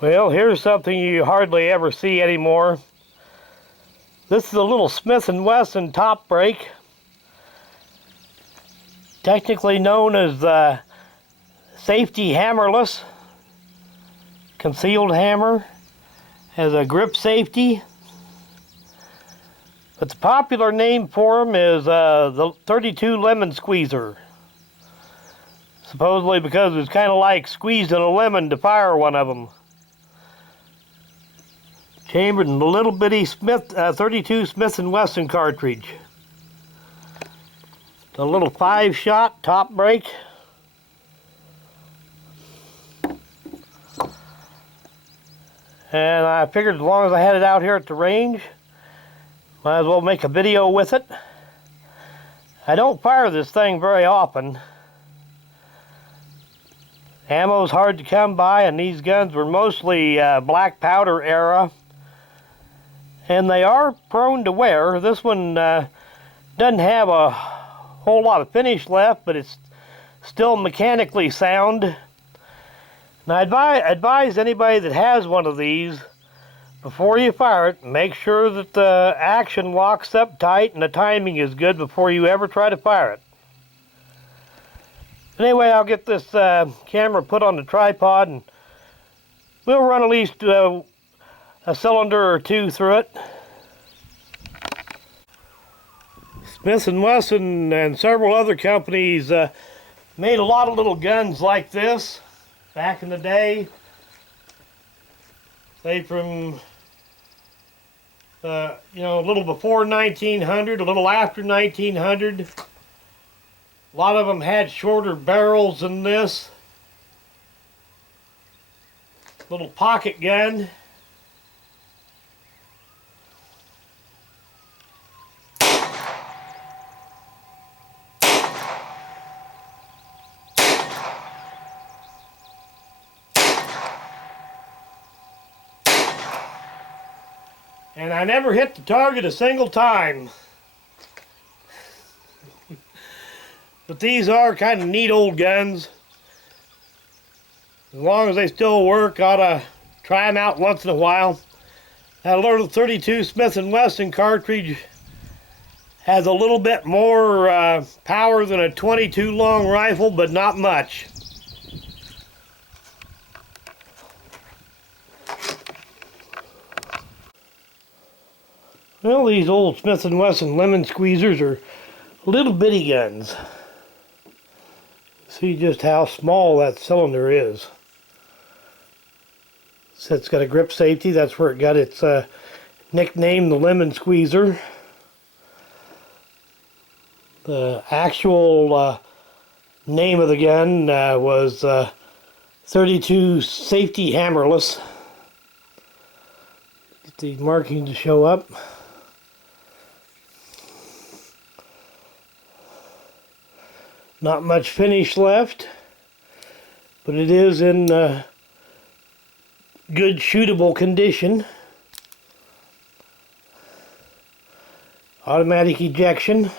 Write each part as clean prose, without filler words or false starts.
Well, here's something you hardly ever see anymore. This is a little Smith & Wesson top brake, technically known as the safety hammerless. Concealed hammer, has a grip safety. But the popular name for them is the 32 lemon squeezer. Supposedly because it's kind of like squeezing a lemon to fire one of them. Chambered in a little bitty 32 Smith & Wesson cartridge. A little 5-shot top brake. And I figured as long as I had it out here at the range, might as well make a video with it. I don't fire this thing very often. Ammo's hard to come by, and these guns were mostly black powder era. And they are prone to wear. This one doesn't have a whole lot of finish left, but it's still mechanically sound. And I advise anybody that has one of these, before you fire it, make sure that the action locks up tight and the timing is good before you ever try to fire it. Anyway, I'll get this camera put on the tripod and we'll run at least a cylinder or two through it. Smith & Wesson and several other companies made a lot of little guns like this back in the day. Say from a little before 1900, a little after 1900. A lot of them had shorter barrels than this. Little pocket gun. And I never hit the target a single time. But these are kind of neat old guns. As long as they still work, ought to try them out once in a while. That little 32 Smith & Wesson cartridge has a little bit more power than a 22 long rifle, but not much. Well, these old Smith & Wesson lemon squeezers are little bitty guns. See just how small that cylinder is. So it's got a grip safety. That's where it got its nickname, the lemon squeezer. The actual name of the gun was 32 safety hammerless. Get these markings to show up. Not much finish left, but it is in good shootable condition. Automatic ejection.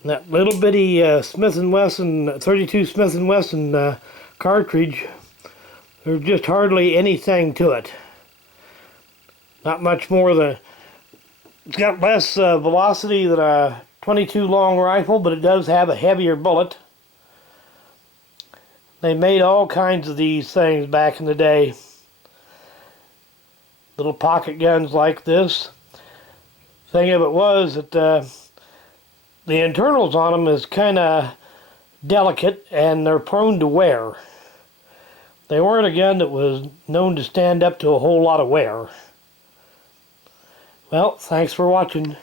And that little bitty Smith & Wesson 32 Smith & Wesson cartridge, there's just hardly anything to it. Not much more than. It's got less velocity than a 22 long rifle, but it does have a heavier bullet. They made all kinds of these things back in the day. Little pocket guns like this. Thing of it was that the internals on them is kind of delicate and they're prone to wear. They weren't a gun that was known to stand up to a whole lot of wear. Well, thanks for watching.